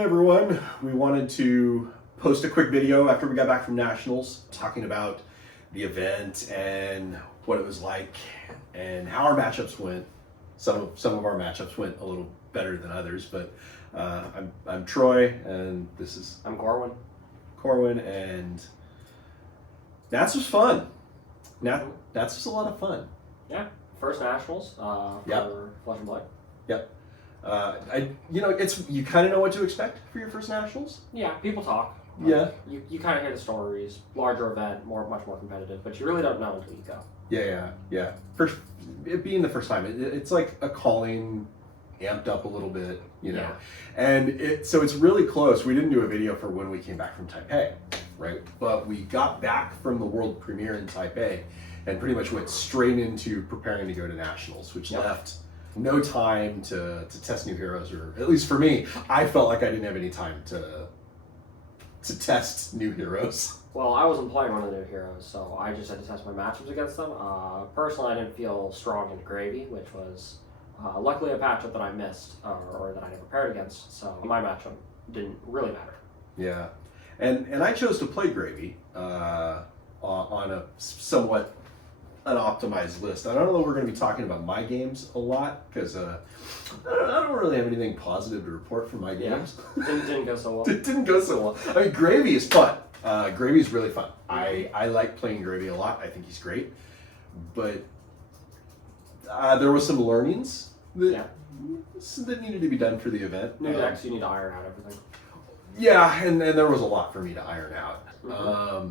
Hey everyone, we wanted to post a quick video after we got back from Nationals talking about the event and what it was like and how our matchups went. Some of our matchups went a little better than others, but I'm Troy and I'm Corwin. Corwin, and Nats was fun. Nats was a lot of fun. Yeah, first Nationals for Flesh and Blood. Yep. You kind of know what to expect for your first Nationals. Yeah, people talk. Yeah. You kind of hear the stories. Larger event, much more competitive, but you really don't know until you go. Yeah. First, it being the first time, it's like a calling amped up a little bit, Yeah. And so it's really close. We didn't do a video for when we came back from Taipei, right? But we got back from the world premiere in Taipei and pretty much went straight into preparing to go to Nationals, which left no time to test new heroes, or at least for me, I felt like I didn't have any time to test new heroes. Well, I wasn't playing one of the new heroes, so I just had to test my matchups against them. Personally, I didn't feel strong in Gravy, which was luckily a matchup that I missed or that I never paired against, so my matchup didn't really matter. Yeah, and I chose to play Gravy on a somewhat unoptimized list. I don't know if we're going to be talking about my games a lot because I don't really have anything positive to report from my games. Didn't go so well. It didn't go so well. I mean, Gravy is fun. Gravy is really fun. I like playing Gravy a lot. I think he's great. But there was some learnings that needed to be done for the event. New decks, you need to iron out everything. Yeah, and there was a lot for me to iron out. Mm-hmm.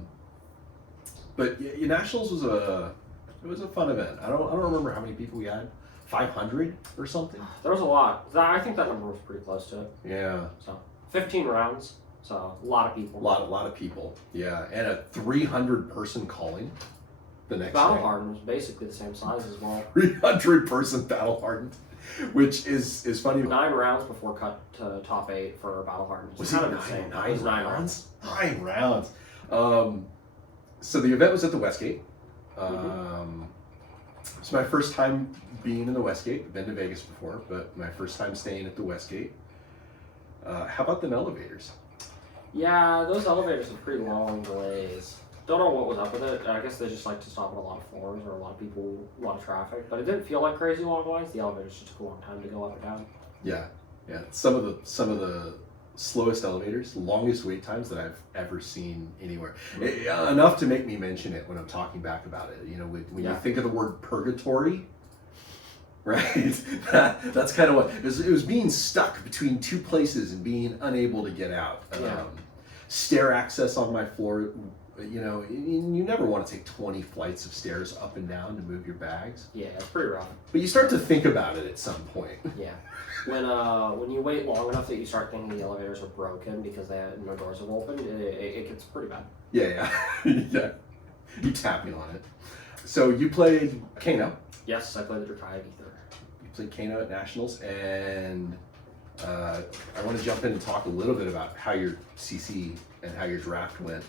But Nationals was a fun event. I don't remember how many people we had. 500 or something. There was a lot. I think that number was pretty close to it. Yeah. So 15 rounds. So a lot of people. A lot of people. Yeah, and a 300-person calling the next Battle day. Hardened was basically the same size as well. 300-person Battle Hardened, which is funny. 9 rounds before cut to top 8 for Battle Hardened. Was it kind of insane. nine It was 9 rounds. 9 rounds. So the event was at the Westgate. It's my first time being in the Westgate. I've been to Vegas before, but my first time staying at the Westgate. How about them elevators? Yeah, those elevators have pretty long delays. Don't know what was up with it. I guess they just like to stop at a lot of floors or a lot of people, a lot of traffic. But it didn't feel like crazy long lines. The elevators just took a long time to go up and down. Yeah. Some of the slowest elevators, longest wait times that I've ever seen anywhere. Enough to make me mention it when I'm talking back about it. When you think of the word purgatory, right? That's kind of what it was being stuck between two places and being unable to get out. Stair access on my floor. You never want to take 20 flights of stairs up and down to move your bags. Yeah, it's pretty rough. But you start to think about it at some point. Yeah. When you wait long enough that you start thinking the elevators are broken because no doors have opened, it gets pretty bad. Yeah. Yeah. You tap me on it. So you played Kano. Yes, I played the Drakaic Ether. You played Kano at Nationals, and I want to jump in and talk a little bit about how your CC and how your draft went.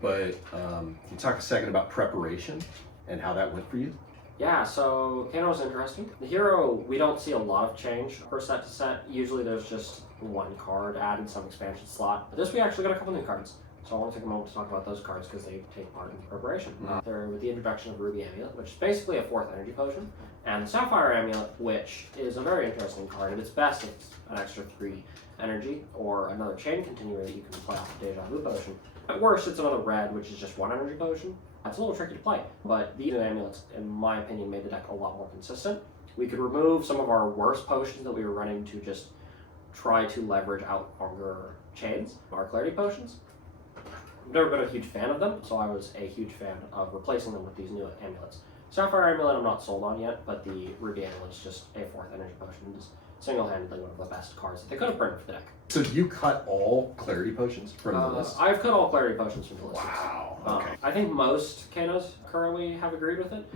But can you talk a second about preparation and how that went for you? Yeah, so Kano's interesting. The hero, we don't see a lot of change per set to set. Usually there's just one card added, some expansion slot. But this we actually got a couple new cards. So I want to take a moment to talk about those cards because they take part in the preparation. They're with the introduction of Ruby Amulet, which is basically a 4th energy potion, and the Sapphire Amulet, which is a very interesting card. At its best, it's an extra 3 energy or another chain continuer that you can play off of Deja Vu potion. At worst, it's another red, which is just 1 energy potion. It's a little tricky to play, but these amulets, in my opinion, made the deck a lot more consistent. We could remove some of our worst potions that we were running to just try to leverage out longer chains, our clarity potions. I've never been a huge fan of them, so I was a huge fan of replacing them with these new amulets. Sapphire Amulet I'm not sold on yet, but the Ruby Amulet is just a 4th energy potion. It's single-handedly one of the best cards that they could have printed for the deck. So you cut all clarity potions from the list? I've cut all clarity potions from the list. Wow. Okay. I think most Kanos currently have agreed with it.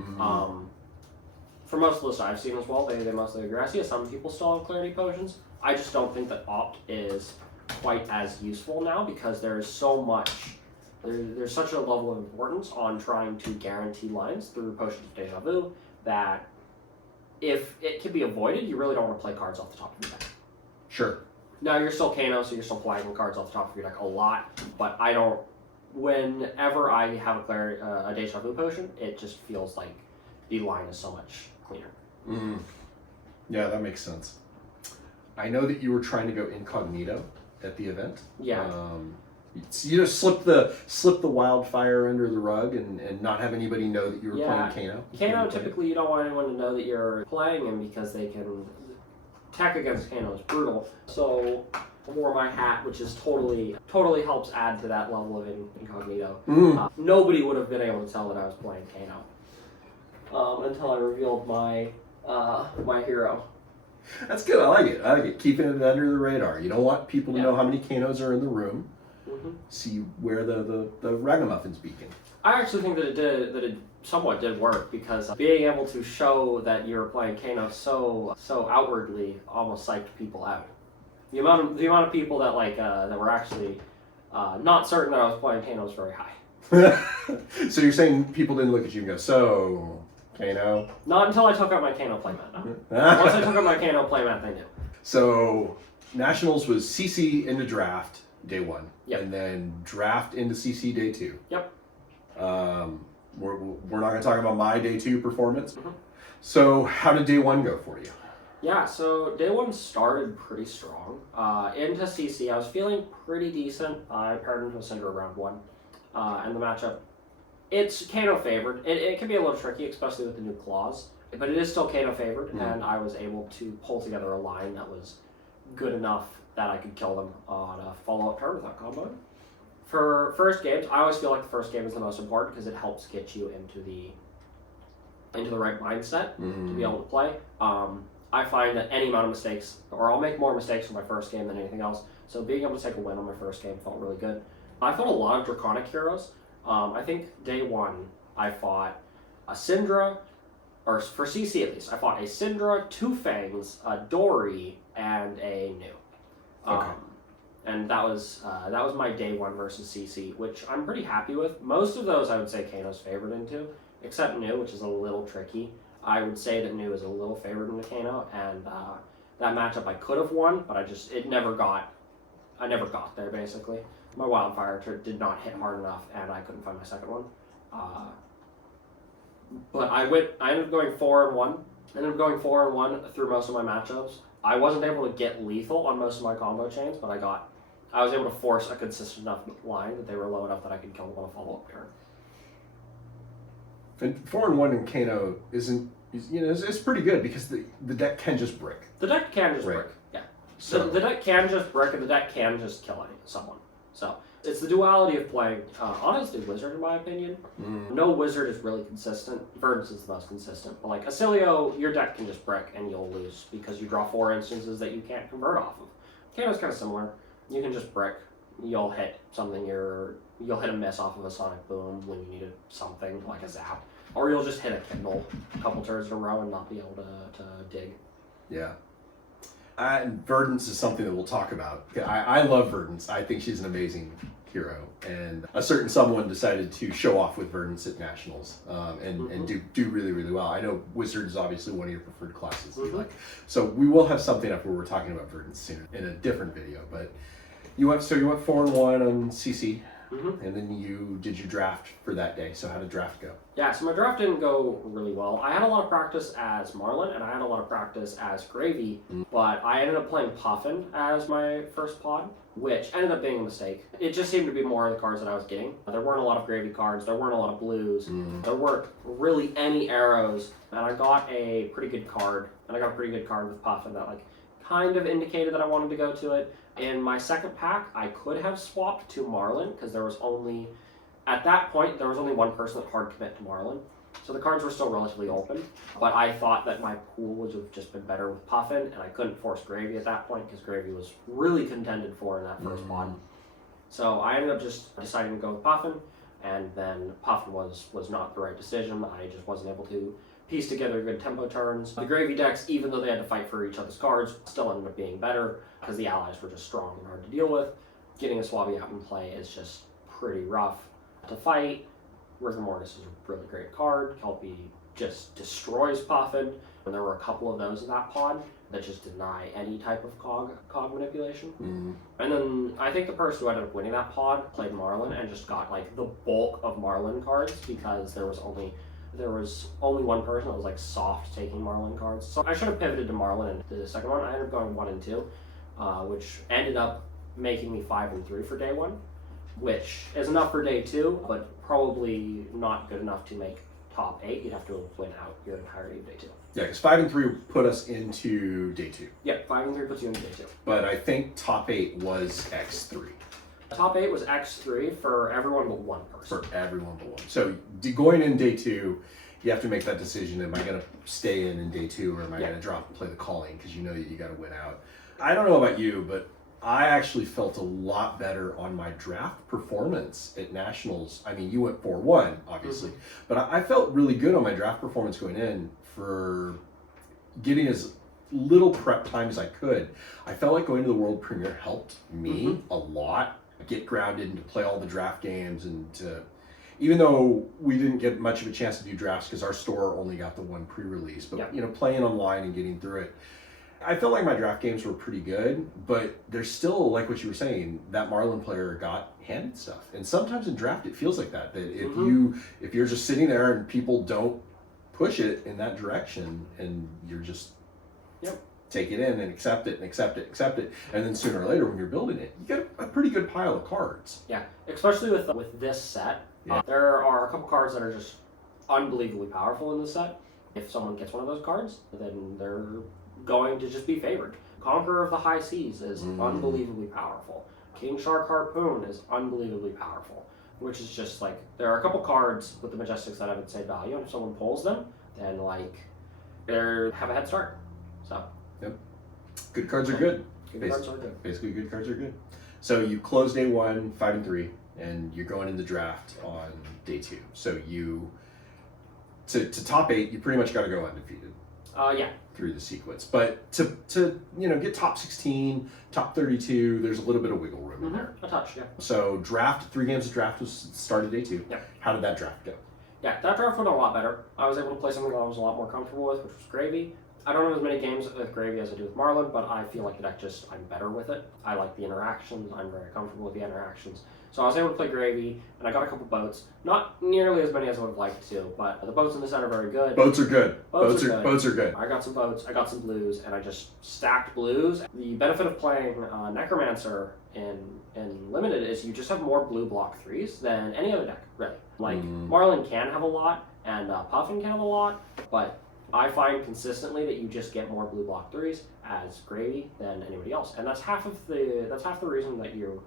For most lists I've seen as well, they mostly agree. I see some people still have clarity potions. I just don't think that Opt is quite as useful now because there's so much. There's such a level of importance on trying to guarantee lines through Potions of Deja Vu that if it can be avoided, you really don't want to play cards off the top of your deck. Sure. Now you're still Kano, so you're still flying cards off the top of your deck a lot, but I don't. Whenever I have a Deja Vu potion, it just feels like the line is so much cleaner. Mm. Yeah, that makes sense. I know that you were trying to go incognito at the event. Yeah. You just slip the Wildfire under the rug and not have anybody know that you were playing Kano. Kano, typically you don't want anyone to know that you're playing him because they can tech against Kano is brutal. So I wore my hat, which is totally helps add to that level of incognito. Nobody would have been able to tell that I was playing Kano until I revealed my my hero. That's good. I like it. Keeping it under the radar. You don't want people to know how many Kanos are in the room. See where the ragamuffins beacon. I actually think that it somewhat did work because being able to show that you're playing Kano so outwardly almost psyched people out. The amount of people that that were actually not certain that I was playing Kano was very high. So you're saying people didn't look at you and go, so Kano? Not until I took out my Kano playmat. No. Once I took out my Kano playmat, they knew. So Nationals was CC into draft day 1, and then draft into CC day 2. Yep. We're not going to talk about my day 2 performance. So how did day 1 go for you? Yeah, so day 1 started pretty strong. Into CC, I was feeling pretty decent. I paired into a Syndra round 1. And the matchup, it's Kano favored. It can be a little tricky, especially with the new claws, but it is still Kano favored, and I was able to pull together a line that was good enough that I could kill them on a follow-up turn without comboing. For first games, I always feel like the first game is the most important because it helps get you into the right mindset to be able to play. I find that any amount of mistakes, or I'll make more mistakes for my first game than anything else, so being able to take a win on my first game felt really good. I fought a lot of Draconic heroes. I think day 1, I fought a Syndra, or for CC at least, I fought a Syndra, 2 Fangs, a Dory, and a Nu. And that was my day 1 versus CC, which I'm pretty happy with. Most of those I would say Kano's favored into, except Nu, which is a little tricky. I would say that Nu is a little favored into Kano, and that matchup I could have won, but I never got there basically. My Wildfire did not hit hard enough, and I couldn't find my second one. But I ended up going 4-1. I ended up going 4-1 through most of my matchups. I wasn't able to get lethal on most of my combo chains, but I was able to force a consistent enough line that they were low enough that I could kill them on a follow-up turn. And 4-1 in Kano it's pretty good because the deck can just brick. The deck can just brick, yeah. So the deck can just brick, and the deck can just kill someone. So it's the duality of playing, honestly, Wizard in my opinion. No Wizard is really consistent. Verdance is the most consistent. But like Acilio, your deck can just brick and you'll lose because you draw 4 instances that you can't convert off of. Kano's kind of similar. You can just brick. You'll hit something, you'll hit a miss off of a Sonic Boom when you needed something like a Zap. Or you'll just hit a Kindle a couple turns in a row and not be able to dig. Yeah. Verdance is something that we'll talk about. I love Verdance. I think she's an amazing hero. And a certain someone decided to show off with Verdance at Nationals and do really, really well. I know Wizard is obviously one of your preferred classes. So we will have something up where we're talking about Verdance soon in a different video. But you went 4-1 on CC. And then you did your draft for that day. So how did draft go? Yeah, so my draft didn't go really well. I had a lot of practice as Marlyn, and I had a lot of practice as Gravy, but I ended up playing Puffin as my first pod, which ended up being a mistake. It just seemed to be more of the cards that I was getting. There weren't a lot of Gravy cards, there weren't a lot of blues, there weren't really any arrows, and I got a pretty good card, with Puffin that kind of indicated that I wanted to go to it. In my second pack, I could have swapped to Marlyn because at that point, there was only one person that hard commit to Marlyn. So the cards were still relatively open, but I thought that my pool would have just been better with Puffin, and I couldn't force Gravy at that point because Gravy was really contended for in that first pod. So I ended up just deciding to go with Puffin, and then Puffin was not the right decision. I just wasn't able to piece together good tempo turns. The Gravy decks, even though they had to fight for each other's cards, still ended up being better because the allies were just strong and hard to deal with. Getting a Swabby out in play is just pretty rough to fight. Rigor Mortis is a really great card. Kelpie just destroys Puffin. And there were a couple of those in that pod that just deny any type of cog manipulation. Mm-hmm. And then I think the person who ended up winning that pod played Marlyn and just got like the bulk of Marlyn cards because there was only one person that was like soft taking Marlyn cards. So I should have pivoted to Marlyn and the second one. I ended up going 1 and 2, which ended up making me 5 and 3 for day 1, which is enough for day 2, but probably not good enough to make top 8. You'd have to win out your entirety of day 2. Yeah, because 5 and 3 put us into day 2. Yeah, 5 and 3 puts you into day 2. But I think top 8 was X3. Top 8 was X3 for everyone but one person. For everyone but one. So going in day 2, you have to make that decision. Am I going to stay in day 2 or am I going to drop and play the calling? Because you know that you got to win out. I don't know about you, but I actually felt a lot better on my draft performance at Nationals. I mean, you went 4-1, obviously. Mm-hmm. But I felt really good on my draft performance going in for getting as little prep time as I could. I felt like going to the World Premiere helped me a lot. Get grounded and to play all the draft games, and to, even though we didn't get much of a chance to do drafts because our store only got the one pre-release, but you know, playing online and getting through it, I felt like my draft games were pretty good. But there's still, like what you were saying, that Marlyn player got handed stuff, and sometimes in draft it feels like that if you're just sitting there and people don't push it in that direction and you're just take it in and accept it, and then sooner or later when you're building it, you get a pretty good pile of cards. Yeah, especially with this set. There are a couple cards that are just unbelievably powerful in this set. If someone gets one of those cards, then they're going to just be favored. Conqueror of the High Seas is unbelievably powerful. King Shark Harpoon is unbelievably powerful, which is just like, there are a couple cards with the Majestics that I would say value, and if someone pulls them, then like, they have a head start. So. Yep. Good cards are good. Cards are good. Basically, good cards are good. So you close day 1, 5 and 3, and you're going in the draft on day 2. So you, to top 8, you pretty much got to go undefeated. Yeah. Through the sequence, but to get top 16, top 32, there's a little bit of wiggle room in there. A touch, yeah. So 3 games of draft was started day 2. Yeah. How did that draft go? Yeah, that draft went a lot better. I was able to play something that I was a lot more comfortable with, which was Gravy. I don't have as many games with Gravy as I do with Marlyn, but I feel like the deck I'm better with it. I like the interactions. I'm very comfortable with the interactions. So I was able to play Gravy, and I got a couple boats. Not nearly as many as I would have liked to, but the boats in the set are very good. Boats are good. Boats are good. I got some boats, I got some blues, and I just stacked blues. The benefit of playing Necromancer in Limited is you just have more blue block 3s than any other deck, really. Like, Marlyn can have a lot, and Puffin can have a lot, but I find consistently that you just get more blue block 3s as Gravy than anybody else, and that's half the reason that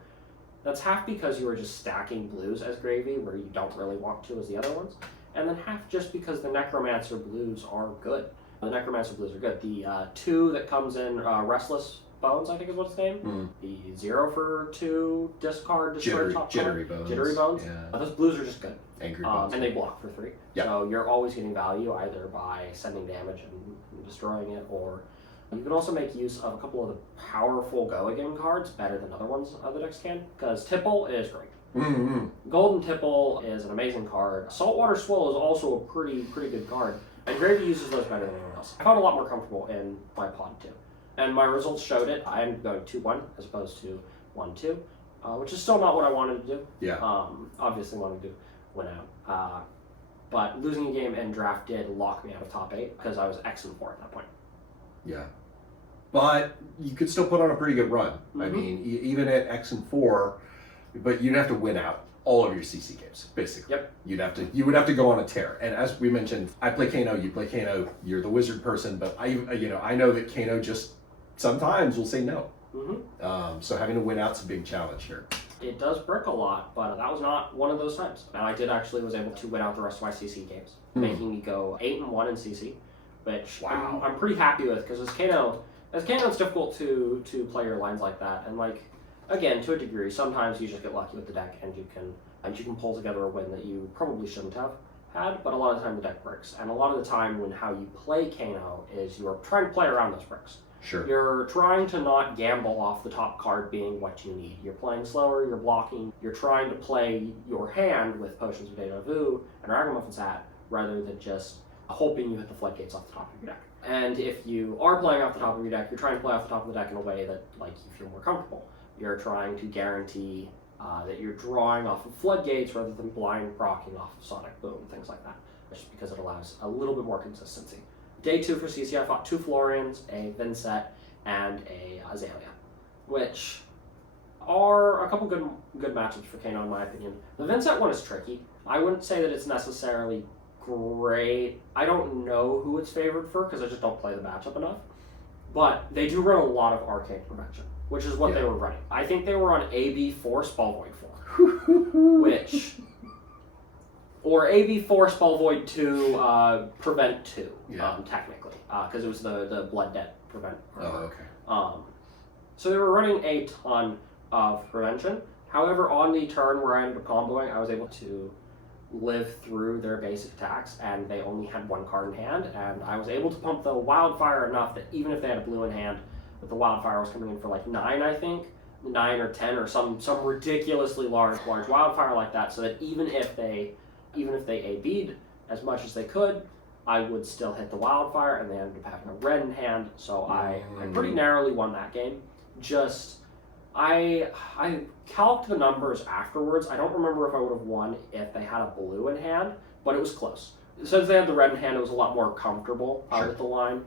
that's half because you are just stacking blues as Gravy where you don't really want to as the other ones, and then half just because the Necromancer blues are good. The Necromancer blues are good. The 2 that comes in Restless Bones, I think is what its name. The 0 for 2 discard destroy top Jittery card. Bones. Jittery Bones. Yeah. Those blues are just good. Angry Bones. And they block for 3. Yep. So you're always getting value either by sending damage and destroying it, or you can also make use of a couple of the powerful go again cards better than other ones other decks can, because Tipple is great. Golden Tipple is an amazing card. Saltwater Swill is also a pretty good card, and Gravy uses those better than anyone else. I felt a lot more comfortable in my pod too, and my results showed it. I ended up going 2-1 as opposed to 1-2, which is still not what I wanted to do. Yeah. Obviously wanted to win out, but losing a game in draft did lock me out of top 8 because I was X and 4 at that point. Yeah. But you could still put on a pretty good run. I mean, even at X and 4, but you'd have to win out all of your CC games, basically. Yep. You would have to go on a tear. And as we mentioned, I play Kano, you play Kano, you're the wizard person, but I know that Kano just sometimes will say no. So having to win out's a big challenge here. It does brick a lot, but that was not one of those times. And I was able to win out the rest of my CC games, making me go 8-1 in CC, which I'm pretty happy with, because as Kano, it's difficult to play your lines like that, and like, again, to a degree, sometimes you just get lucky with the deck and you can pull together a win that you probably shouldn't have had, but a lot of the time the deck breaks, and a lot of the time when how you play Kano is you're trying to play around those bricks. Sure. You're trying to not gamble off the top card being what you need. You're playing slower, you're blocking, you're trying to play your hand with Potions of Deja Vu and Ragamuffin Hat rather than just hoping you hit the floodgates off the top of your deck. And if you are playing off the top of your deck, you're trying to play off the top of the deck in a way that like you feel more comfortable. You're trying to guarantee that you're drawing off of floodgates rather than blind proccing off of sonic boom, things like that, just because it allows a little bit more consistency. Day 2 for CC, I fought 2 Florians, a Vincent, and a Azalea, which are a couple good matchups for Kano in my opinion. The Vincent one is tricky. I wouldn't say that it's necessarily great. I don't know who it's favored for because I just don't play the matchup enough. But they do run a lot of arcane prevention, which is what they were running. I think they were on AB4 Spell Void 4, which, or AB4 Spell Void 2 Prevent 2, technically, because it was the Blood Debt Prevent. Oh, okay. So they were running a ton of prevention. However, on the turn where I ended up comboing, I was able to live through their basic attacks, and they only had 1 card in hand, and I was able to pump the Wildfire enough that even if they had a blue in hand, that the Wildfire was coming in for like 9, I think, 9 or 10, or some ridiculously large Wildfire like that, so that even if they AB'd as much as they could, I would still hit the Wildfire, and they ended up having a red in hand, so I pretty narrowly won that game. I calced the numbers afterwards. I don't remember if I would have won if they had a blue in hand, but it was close. Since they had the red in hand, it was a lot more comfortable out at the line.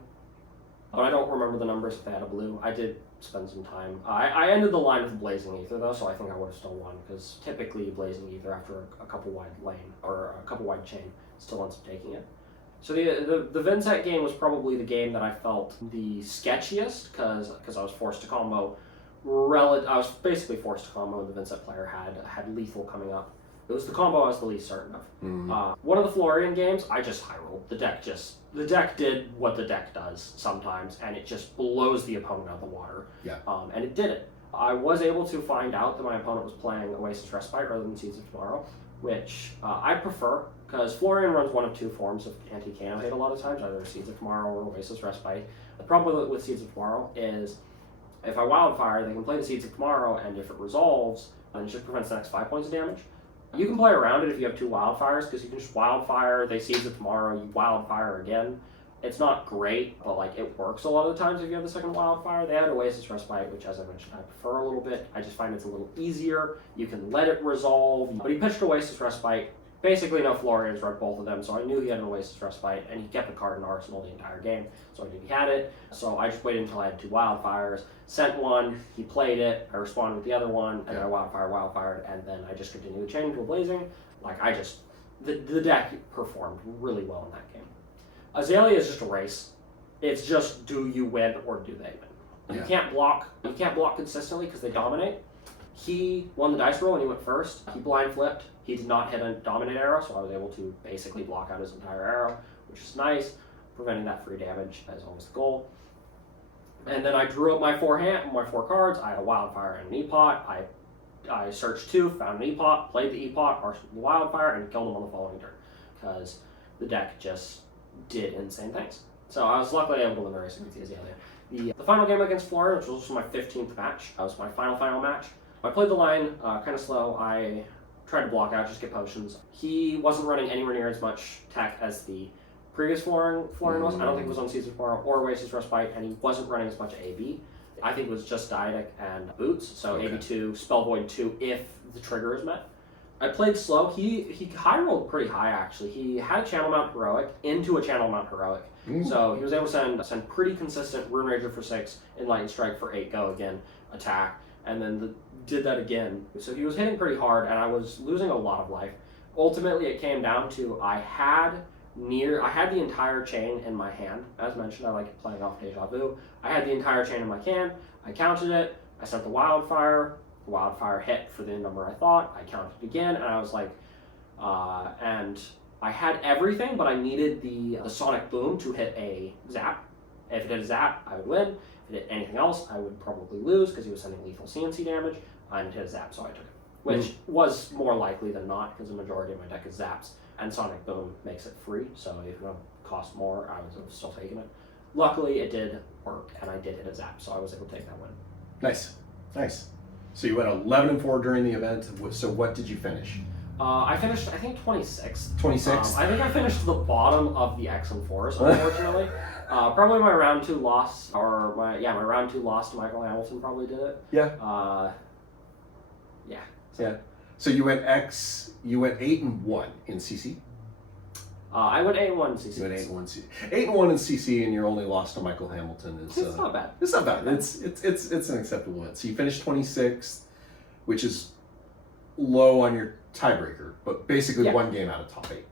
But I don't remember the numbers if they had a blue. I did spend some time. I ended the line with Blazing Ether though, so I think I would have still won, because typically Blazing Ether after a couple wide lane or a couple wide chain still ends up taking it. So the Vincent game was probably the game that I felt the sketchiest, because I was forced to combo. I was basically forced to combo when the Vincent player had lethal coming up. It was the combo I was the least certain of. One of the Florian games, I just high rolled. The deck did what the deck does sometimes, and it just blows the opponent out of the water. Yeah. And it did it. I was able to find out that my opponent was playing Oasis Respite rather than Seeds of Tomorrow, which I prefer, because Florian runs one of 2 forms of anti-Kano hate a lot of times, either Seeds of Tomorrow or Oasis Respite. The problem with Seeds of Tomorrow is if I Wildfire, they can play the Seeds of Tomorrow, and if it resolves, then it just prevents the next 5 points of damage. You can play around it if you have 2 Wildfires, because you can just Wildfire, they Seeds of Tomorrow, you Wildfire again. It's not great, but like it works a lot of the times if you have the second Wildfire. They had Oasis Respite, which as I mentioned I prefer a little bit. I just find it's a little easier. You can let it resolve. But he pitched Oasis Respite. Basically no Florians read both of them, so I knew he had an Oasis Respite, and he kept the card in Arsenal the entire game, so I knew he had it. So I just waited until I had 2 Wildfires, sent one, he played it, I responded with the other one, and I Wildfired, and then I just continued the chain into a Blazing. Like the deck performed really well in that game. Azalea is just a race. It's just, do you win or do they win? You can't block consistently because they dominate. He won the dice roll and he went first. He blind flipped. He did not hit a dominate arrow, so I was able to basically block out his entire arrow, which is nice. Preventing that free damage is always the goal. And then I drew up my 4 cards. I had a Wildfire and an E-Pot. I searched 2, found an E-Pot, played the E-Pot, arsenal the Wildfire, and killed him on the following turn, because the deck just did insane things. So I was luckily able to win the race against the Azalea. The final game against Florida, which was also my 15th match, that was my final match. I played the line kind of slow. I tried to block out, just get potions. He wasn't running anywhere near as much tech as the previous Florian was. I don't think it was on Seeds of Tomorrow or Oasis Respite, and he wasn't running as much AB. I think it was just Diadetic and Boots, so AB2, Spell Void 2 if the trigger is met. I played slow. He high rolled pretty high actually. He had a Channel Mount Heroic into a Channel Mount Heroic. So he was able to send pretty consistent Rune Rager for 6, Enlightened Strike for 8, go again, attack, and then did that again. So he was hitting pretty hard, and I was losing a lot of life. Ultimately, it came down to I had the entire chain in my hand. As mentioned, I like playing off Deja Vu. I had the entire chain in my hand. I counted it. I sent the Wildfire. The Wildfire hit for the number I thought. I counted again, and I was like, and I had everything, but I needed the Sonic Boom to hit a Zap. If it hit a Zap, I would win. If it hit anything else, I would probably lose because he was sending lethal CNC damage. And it hit a Zap, so I took it. Which was more likely than not, because the majority of my deck is Zaps, and Sonic Boom makes it free, so if it would cost more, I would have still taken it. Luckily, it did work, and I did hit a Zap, so I was able to take that win. Nice. So you went 11-4 during the event, so what did you finish? I finished, I think, 26th. 26th? I think I finished the bottom of the X and 4s, unfortunately. Probably my round 2 loss, or my round 2 loss to Michael Hamilton probably did it. Yeah. Yeah. Yeah. So you went 8-1 in CC? I went 8-1 in CC. You went 8-1 CC. 8-1 in CC, and your only loss to Michael Hamilton is. It's not bad. It's not bad. It's an acceptable win. So you finished 26th, which is low on your tiebreaker, but basically 1 game out of top 8.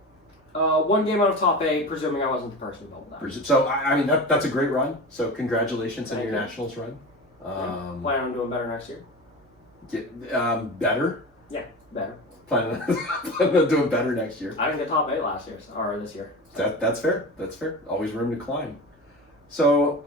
1 game out of top 8, presuming I wasn't the person who built that. So I mean that's a great run. So congratulations on your nationals run. Plan on doing better next year. Better. Yeah, better. Plan on doing better next year. I didn't get top 8 last year, or this year. So. That's fair. That's fair. Always room to climb. So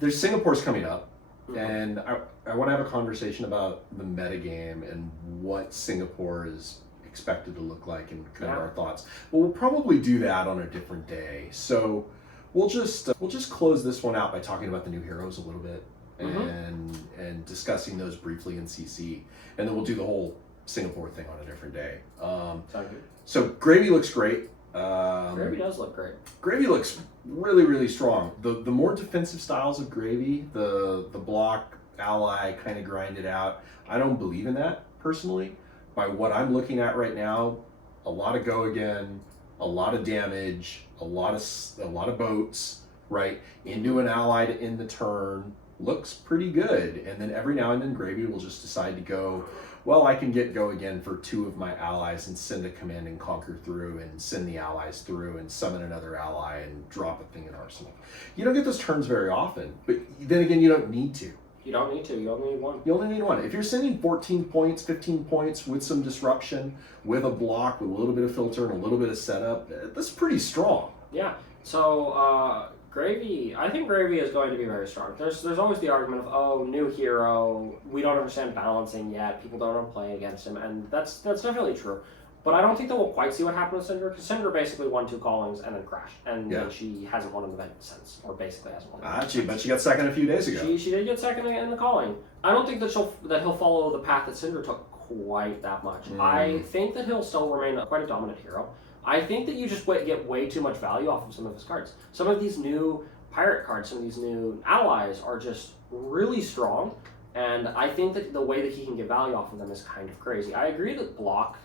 there's Singapore's coming up, and I want to have a conversation about the metagame and what Singapore is expected to look like and kind of our thoughts. But we'll probably do that on a different day. So we'll just close this one out by talking about the new heroes a little bit and discussing those briefly in CC, and then we'll do the whole Singapore thing on a different day. Sounds good. So Gravy looks great. Gravy does look great. Gravy looks really, really strong. The more defensive styles of Gravy, the block ally kind of grind it out. I don't believe in that personally. By what I'm looking at right now, a lot of go again, a lot of damage, a lot of boats, right, into an ally to end the turn. Looks pretty good. And then every now and then Gravy will just decide to go, well, I can get go again for 2 of my allies and send a command and conquer through and send the allies through and summon another ally and drop a thing in arsenal. You don't get those turns very often, but then again, you don't need to. You don't need to. You only need 1. You only need 1. If you're sending 14 points, 15 points with some disruption, with a block, with a little bit of filter and a little bit of setup, that's pretty strong. Yeah. So, Gravy, I think Gravy is going to be very strong. There's always the argument of, oh, new hero, we don't understand balancing yet, people don't know how to play against him, and that's definitely true. But I don't think that we'll quite see what happened with Syndra, because Syndra basically won 2 callings and then crashed, and then she hasn't won an event since, or basically hasn't won an event. But she got second a few days ago. She did get second in the calling. I don't think that he'll follow the path that Syndra took quite that much. I think that he'll still remain quite a dominant hero. I think that you just get way too much value off of some of his cards. Some of these new pirate cards, some of these new allies are just really strong, and I think that the way that he can get value off of them is kind of crazy. I agree that block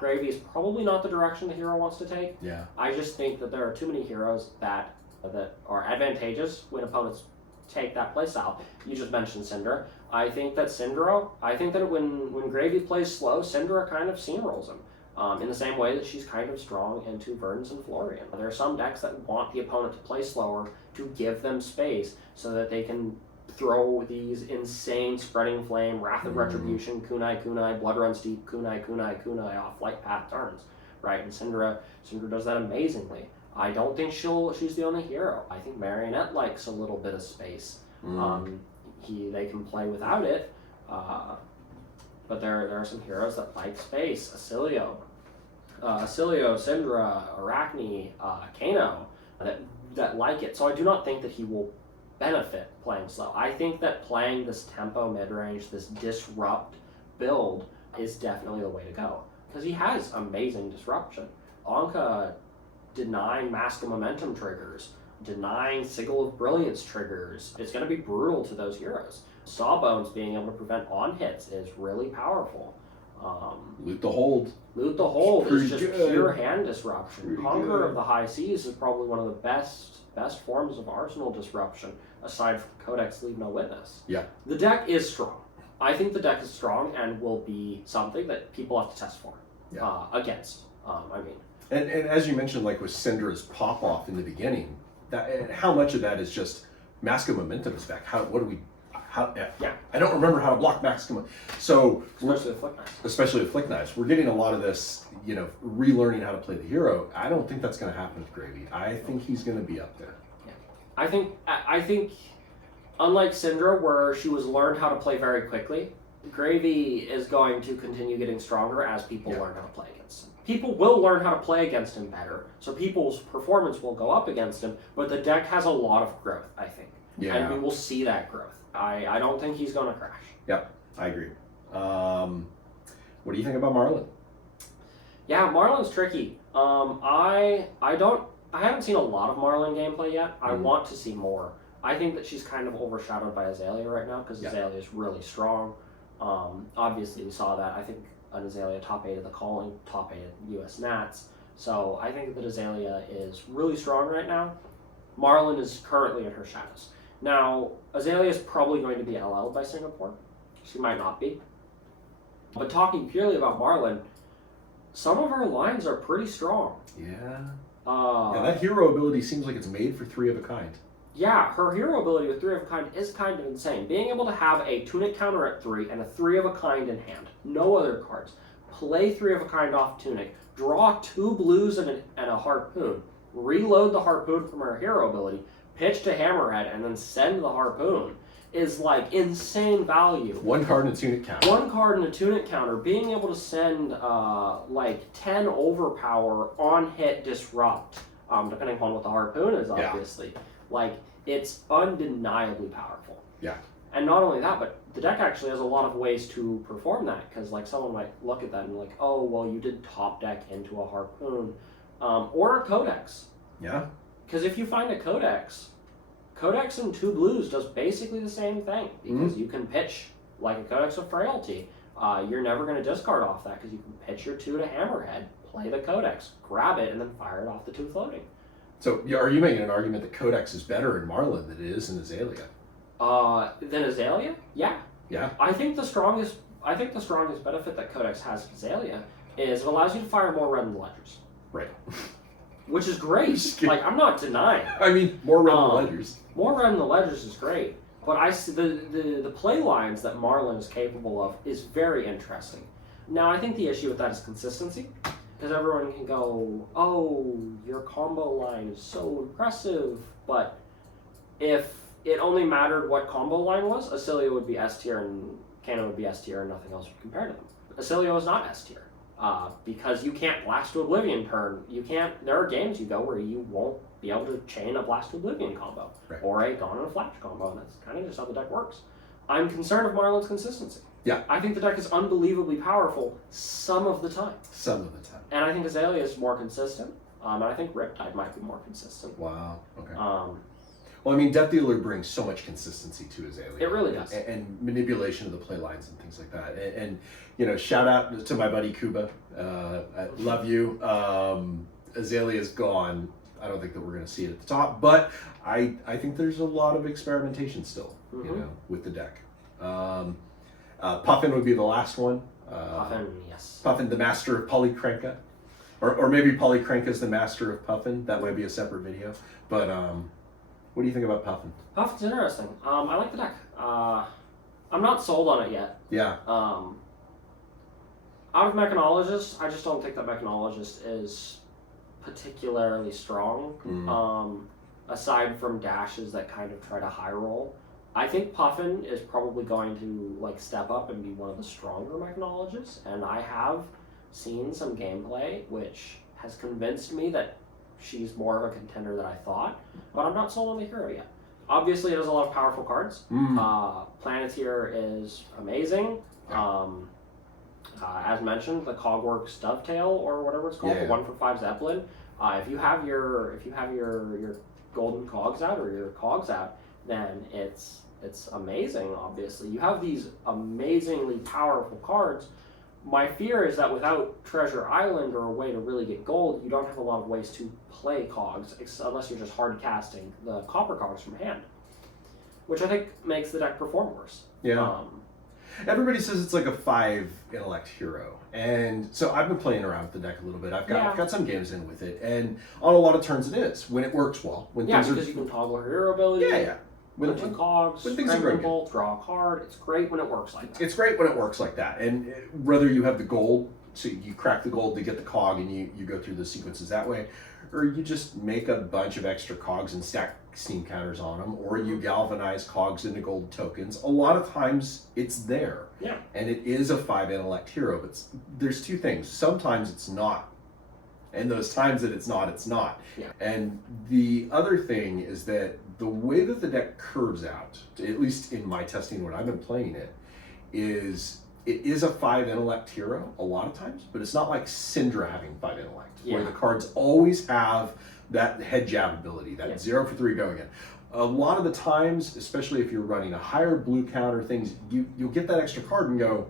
Gravy is probably not the direction the hero wants to take. Yeah. I just think that there are too many heroes that are advantageous when opponents take that playstyle. You just mentioned Syndra. I think that when Gravy plays slow, Syndra kind of steamrolls him. In the same way that she's kind of strong into Verdance and Florian. There are some decks that want the opponent to play slower to give them space so that they can throw these insane Spreading Flame, Wrath of Retribution, Kunai, Blood Runs Deep, Kunai off Flight Path turns, right? And Syndra does that amazingly. I don't think she's the only hero. I think Marionette likes a little bit of space. They can play without it, but there are some heroes that like space. Acilio, Syndra, Arachne, Kano, that like it. So I do not think that he will benefit playing slow. I think that playing this tempo mid-range, this disrupt build is definitely the way to go. Because he has amazing disruption. Anka denying Mask of Momentum triggers, denying Sigil of Brilliance triggers. It's going to be brutal to those heroes. Sawbones being able to prevent on hits is really powerful. Loot the Hold. Loot the Hold is just good. pure hand disruption. Pretty Conqueror good. of the High Seas is probably one of the best forms of arsenal disruption, aside from Codex Leave No Witness. Yeah. The deck is strong. I think the deck is strong and will be something that people have to test for against. And as you mentioned, like with Syndra's pop off in the beginning, that how much of that is just Mask of Momentum is back? I don't remember how to block Mask of Momentum. So especially with Flick Knives, we're getting a lot of this, relearning how to play the hero. I don't think that's going to happen with Gravy. I think he's going to be up there. Yeah. I think unlike Syndra, where she was learned how to play very quickly, Gravy is going to continue getting stronger as people learn how to play against him. People will learn how to play against him better, so people's performance will go up against him, but the deck has a lot of growth, I think. Yeah. And we will see that growth. I don't think he's going to crash. Yep, I agree. What do you think about Marlyn? Yeah, Marlyn's tricky. I haven't seen a lot of Marlyn gameplay yet. I want to see more. I think that she's kind of overshadowed by Azalea right now because Azalea is really strong. Obviously, we saw that. I think an Azalea top 8 of the calling, top 8 of U.S. Nats. So I think that Azalea is really strong right now. Marlyn is currently in her shadows. Now, Azalea is probably going to be LL'd by Singapore. She might not be. But talking purely about Marlyn, some of her lines are pretty strong. Yeah. That hero ability seems like it's made for 3 of a kind. Yeah, her hero ability with 3 of a kind is kind of insane. Being able to have a tunic counter at 3 and a 3 of a kind in hand. No other cards. Play 3 of a kind off tunic. Draw 2 blues and a harpoon. Reload the harpoon from her hero ability. Pitch to Hammerhead and then send the harpoon is like insane value. 1 card and a tunic counter. 1 card and a tunic counter. Being able to send like 10 overpower on hit disrupt, depending upon what the harpoon is, obviously. Yeah. Like, it's undeniably powerful. Yeah. And not only that, but the deck actually has a lot of ways to perform that, because like someone might look at that and be like, oh, well, you did top deck into a harpoon or a codex. Yeah. Because if you find a codex and 2 blues does basically the same thing, because you can pitch like a Codex of Frailty. You're never going to discard off that because you can pitch your 2 to Hammerhead, play the Codex, grab it, and then fire it off the 2 floating. So are you making an argument that Codex is better in Marlyn than it is in Azalea? Than Azalea? Yeah. Yeah. I think the strongest benefit that Codex has in Azalea is it allows you to fire more red in the ledgers. Right. Which is great. Like, I'm not denying. I mean, more red in the ledgers. More red in the ledgers is great. But I see the play lines that Marlyn is capable of is very interesting. Now, I think the issue with that is consistency. Because everyone can go, oh, your combo line is so impressive. But if it only mattered what combo line was, Acilio would be S tier and Kano would be S tier and nothing else would compare to them. Acilio is not S tier. Because you can't Blast to Oblivion turn. There are games you go where you won't be able to chain a Blast to Oblivion combo. Right. Or Or a Gone and a Flash combo, and that's kind of just how the deck works. I'm concerned of Marlyn's consistency. Yeah. I think the deck is unbelievably powerful some of the time. Some of the time. And I think Azalea is more consistent. And I think Riptide might be more consistent. Wow. Okay. Well, I mean, Death Dealer brings so much consistency to Azalea. It really does. And manipulation of the play lines and things like that. And you know, shout out to my buddy Kuba. I love you. Azalea's gone. I don't think that we're going to see it at the top, but I think there's a lot of experimentation still, you know, with the deck. Puffin would be the last one. Puffin, yes. Puffin, the master of Polycranka. Or maybe Polycranka's the master of Puffin. That might be a separate video. But what do you think about Puffin? Puffin's interesting. I like the deck. I'm not sold on it yet. Yeah. Out of Mechanologist, I just don't think that Mechanologist is particularly strong. Aside from dashes that kind of try to high roll. I think Puffin is probably going to like step up and be one of the stronger Mechanologists, and I have seen some gameplay which has convinced me that she's more of a contender than I thought, but I'm not sold on the hero yet. Obviously, it has a lot of powerful cards. Planeteer is amazing. As mentioned, the Cogworks Dovetail or whatever it's called, the 1-for-5 Zeppelin. If you have your golden cogs out or your cogs out, then it's amazing. Obviously, you have these amazingly powerful cards. My fear is that without Treasure Island or a way to really get gold, you don't have a lot of ways to play cogs, unless you're just hard casting the copper cogs from hand, which I think makes the deck perform worse. Yeah. Everybody says it's like a 5 intellect hero, and so I've been playing around with the deck a little bit. I've got some games in with it, and on a lot of turns it is when it works well. When things because you can toggle her hero ability. Yeah. When cogs, when things are going good. Draw a card. It's great when it works like that. It's great when it works like that, and whether you have the gold, so you crack the gold to get the cog, and you go through the sequences that way, or you just make a bunch of extra cogs and stack steam counters on them, or you galvanize cogs into gold tokens. A lot of times it's there. Yeah. And it is a 5 intellect hero, but there's 2 things. Sometimes it's not. And those times that it's not. Yeah. And the other thing is that the way that the deck curves out, at least in my testing when I've been playing it, is it is a 5 intellect hero a lot of times, but it's not like Syndra having 5 intellect, where the cards always have that head jab ability, that 0 for 3 going in. A lot of the times, especially if you're running a higher blue count or things, you'll get that extra card and go,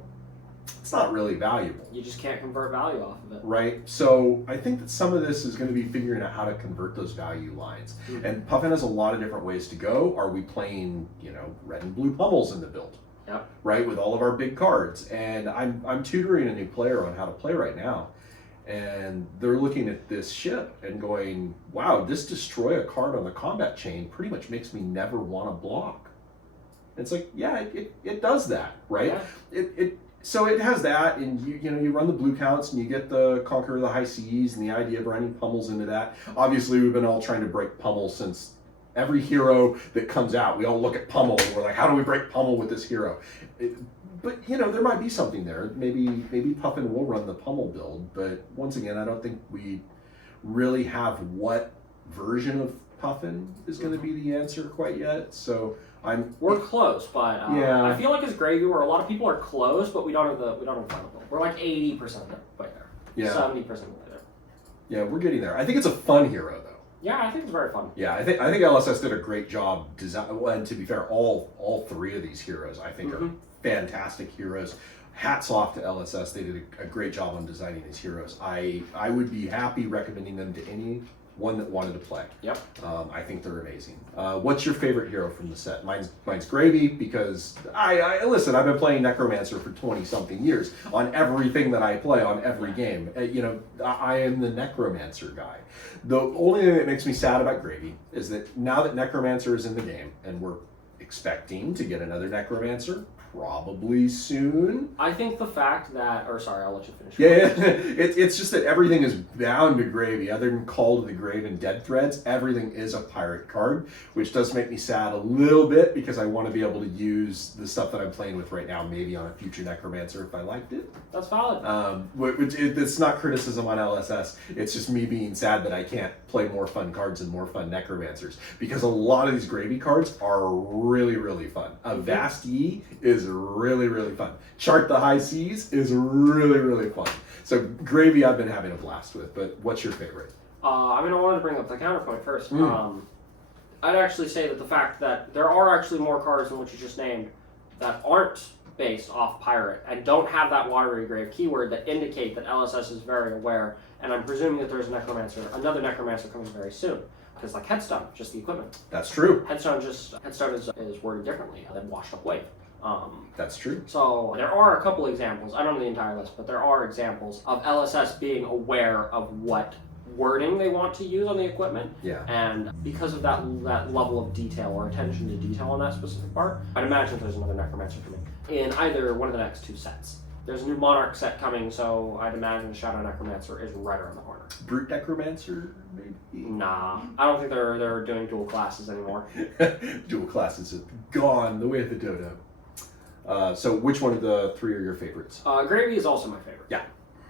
it's not really valuable. You just can't convert value off of it. Right? So I think that some of this is going to be figuring out how to convert those value lines. Mm-hmm. And Puffin has a lot of different ways to go. Are we playing, red and blue pummels in the build? Yep. Right? With all of our big cards. And I'm tutoring a new player on how to play right now. And they're looking at this ship and going, wow, this destroy a card on the combat chain pretty much makes me never want to block. And it's like, yeah, it does that, right? Yeah. So it has that, and you run the blue counts, and you get the Conquer of the High Seas, and the idea of running pummels into that. Obviously, we've been all trying to break pummel since every hero that comes out. We all look at pummel, and we're like, how do we break pummel with this hero? But there might be something there. Maybe Puffin will run the pummel build, but once again, I don't think we really have what version of Puffin is going to be the answer quite yet. So we're close, but I feel like it's Gravy where a lot of people are close, but we don't have the final build. We're like 80% way there. Yeah. 70% way there. Yeah, we're getting there. I think it's a fun hero though. Yeah, I think it's very fun. Yeah, I think LSS did a great job design. Well, and to be fair, all 3 of these heroes I think are fantastic heroes. Hats off to LSS. They did a great job on designing these heroes. I would be happy recommending them to anyone that wanted to play. Yep. I think they're amazing. What's your favorite hero from the set? Mine's Gravy, because listen, I've been playing Necromancer for 20-something years on everything that I play on every game. I am the Necromancer guy. The only thing that makes me sad about Gravy is that now that Necromancer is in the game, and we're expecting to get another Necromancer probably soon. I think the fact that, sorry, I'll let you finish. Yeah. It's just that everything is bound to Gravy. Other than Call to the Grave and Dead Threads, everything is a pirate card, which does make me sad a little bit because I want to be able to use the stuff that I'm playing with right now, maybe on a future Necromancer if I liked it. That's valid. It's not criticism on LSS. It's just me being sad that I can't play more fun cards and more fun Necromancers, because a lot of these Gravy cards are really, really fun. A Vast Ye is really, really fun. Chart the High Seas is really, really fun. So Gravy I've been having a blast with, but what's your favorite? I wanted to bring up the counterpoint first. I'd actually say that the fact that there are actually more cards than what you just named that aren't based off pirate and don't have that watery grave keyword that indicate that LSS is very aware, and I'm presuming that there's another Necromancer coming very soon. Because like Headstone, just the equipment. That's true. Headstone is worded differently than Washed Up Wave. That's true. So there are a couple examples, I don't know the entire list, but there are examples of LSS being aware of what wording they want to use on the equipment. Yeah. And because of that level of detail or attention to detail on that specific part, I'd imagine there's another Necromancer coming in either one of the next 2 sets. There's a new Monarch set coming, so I'd imagine Shadow Necromancer is right around the corner. Brute Necromancer, maybe? Nah, I don't think they're doing dual classes anymore. Dual classes have gone the way of the dodo. So which one of the 3 are your favorites? Gravy is also my favorite. Yeah.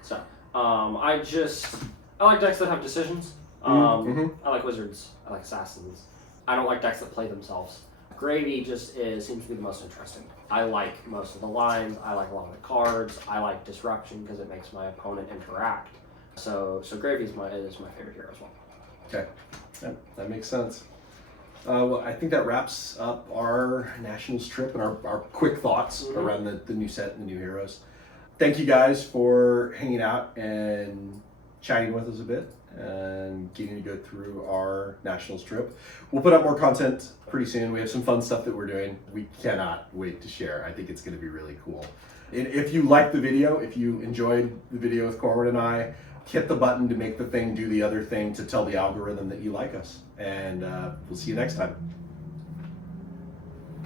So, I like decks that have decisions. I like wizards. I like assassins. I don't like decks that play themselves. Gravy just seems to be the most interesting. I like most of the lines. I like a lot of the cards. I like disruption because it makes my opponent interact. So Gravy is my favorite hero as well. Okay, that makes sense. Well, I think that wraps up our Nationals trip and our quick thoughts around the new set and the new heroes. Thank you guys for hanging out and chatting with us a bit and getting to go through our Nationals trip. We'll put up more content pretty soon. We have some fun stuff that we're doing. We cannot wait to share. I think it's going to be really cool. And if you liked the video, if you enjoyed the video with Corwin and I, hit the button to make the thing do the other thing to tell the algorithm that you like us. And we'll see you next time.